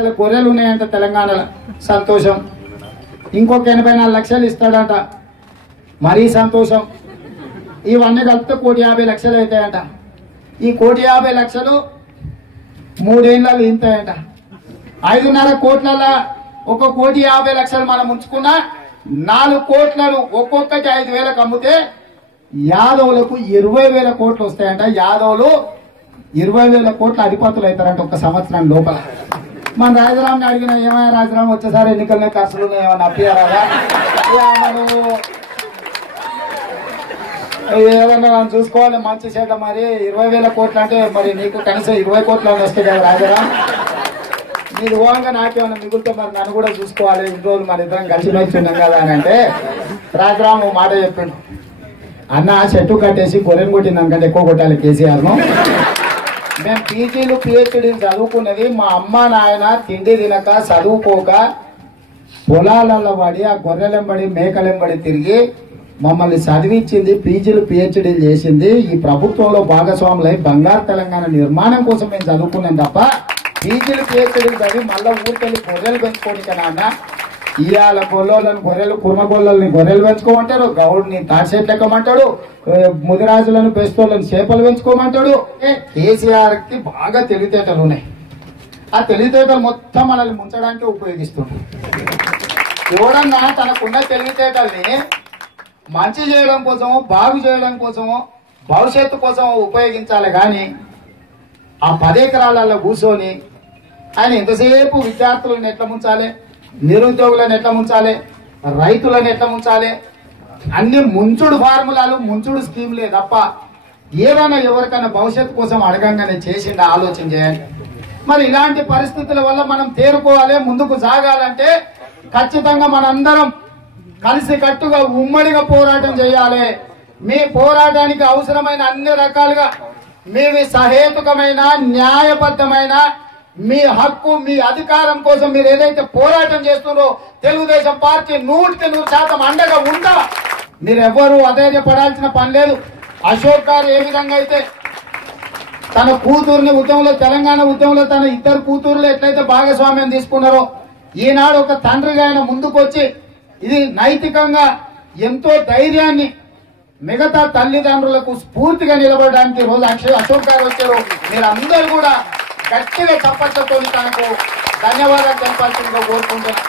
లక్షల గొర్రెలు ఉన్నాయంట తెలంగాణలో, సంతోషం. ఇంకొక 84 లక్షలు ఇస్తాడంట, మరీ సంతోషం. ఇవన్నీ కలిపితే 1,50,00,000 అవుతాయంట. ఈ 1,50,00,000 3 ఏళ్ళలో ఇంతాయంట. 5.5 కోట్లలో 1,50,00,000 మనం ఉంచుకున్నా 4 కోట్లను ఒక్కొక్కటి 5,000కు అమ్మితే యాదవులకు 20,000 కోట్లు వస్తాయంట. యాదవులు 20,000 కోట్ల అధిపతులు అవుతారంట ఒక సంవత్సరం లోపల. మన రాజరామ్ని అడిగిన, ఏమైనా రాజరామ్ వచ్చేసారి ఎన్నికలనే ఖర్చులు ఏమైనా అప్పియారా, ఏదన్నా చూసుకోవాలి మంచి చెడ్డ. మరి 20,000 కోట్లు అంటే మరి నీకు కనీసం 20 కోట్లు వస్తాయి కదా రాజరామ్. మీరు ఓంగా నాకేమన్నా మిగులుతో మరి నన్ను కూడా చూసుకోవాలి, ఇన్ని రోజులు మన ఇద్దరం కలిసిమెలిసి ఉన్నాం కదా అని అంటే రాజరామ్ మాట చెప్పిండు, అన్న చెట్టు కట్టేసి గొర్రెను కొట్టింది అనుకంటే ఎక్కువ కొట్టాలి కేసీఆర్ను. మేము పీజీలు పిహెచ్డీలు చదువుకున్నది మా అమ్మ నాయన తిండి తినక చదువుకోక పొలాలలో పడి ఆ గొర్రెలెంబడి మేకలెంబడి తిరిగి మమ్మల్ని చదివించింది, పీజీలు పిహెచ్డీలు చేసింది. ఈ ప్రభుత్వంలో భాగస్వాములై బంగారు తెలంగాణ నిర్మాణం కోసం మేము చదువుకున్నాం తప్ప పీజీలు పిహెచ్డీలు చదివి మళ్ళీ ఊరికెళ్ళి గొర్రెలు పెంచుకోనిక నాన్న. ఇవాళ గొల్లోళ్ళని గొర్రెలు, కుర్మ గొల్లల్ని గొర్రెలు పెంచుకోమంటాడు, గౌడ్ని తాడిసెట్లు ఎక్కమంటాడు, ముదిరాజులను పెస్తోళ్ళని చేపలు పెంచుకోమంటాడు. కేసీఆర్ కి బాగా తెలివితేటలు ఉన్నాయి. ఆ తెలివితేటలు మొత్తం మనల్ని ముంచడానికి ఉపయోగిస్తున్నాడు. ఎవడన్నా తనకున్న తెలివితేటల్ని మంచి చేయడం కోసమో బాగు చేయడం కోసమో భవిష్యత్తు కోసమో ఉపయోగించాలి. కానీ ఆ 10 ఎకరాలలో కూర్చొని ఆయన ఎంతసేపు విద్యార్థులను ఎట్లా ముంచాలి, నిరుద్యోగులను ఎట్లా ముంచాలి, రైతులను ఎట్లా ముంచాలి, అన్ని ముంచుడు ఫార్ములాలు, ముంచుడు స్కీములే తప్ప ఏదైనా ఎవరికైనా భవిష్యత్తు కోసం అడగంగానే చేసిండ ఆలోచన చేయాలి. మరి ఇలాంటి పరిస్థితుల వల్ల మనం తేరుకోవాలి, ముందుకు సాగాలంటే ఖచ్చితంగా మనందరం కలిసి కట్టుగా ఉమ్మడిగా పోరాటం చేయాలి. మీ పోరాటానికి అవసరమైన అన్ని రకాలుగా మీవి సహేతుకమైన న్యాయబద్ధమైన మీ హక్కు, మీ అధికారం కోసం మీరు ఏదైతే పోరాటం చేస్తున్నారో తెలుగుదేశం పార్టీ 100% అండగా ఉందా. మీరు ఎవ్వరూ అధైర్యపడాల్సిన పని లేదు. అశోక్ గారు ఏ విధంగా అయితే తన కూతుర్ని ఉద్యమంలో, తెలంగాణ ఉద్యమంలో తన 2 కూతుర్లు ఎట్లయితే భాగస్వామ్యం తీసుకున్నారో, ఈనాడు ఒక తండ్రిగా ఆయన ముందుకొచ్చి ఇది నైతికంగా ఎంతో ధైర్యాన్ని మిగతా తల్లిదండ్రులకు స్ఫూర్తిగా నిలబడడానికి రోజు అశోక్ గారు వచ్చారు. మీరందరూ కూడా గట్టిగా చప్పట్లతో తనకు ధన్యవాదాలు తెలపాల్సిందిగా కోరుకుంటున్నాను.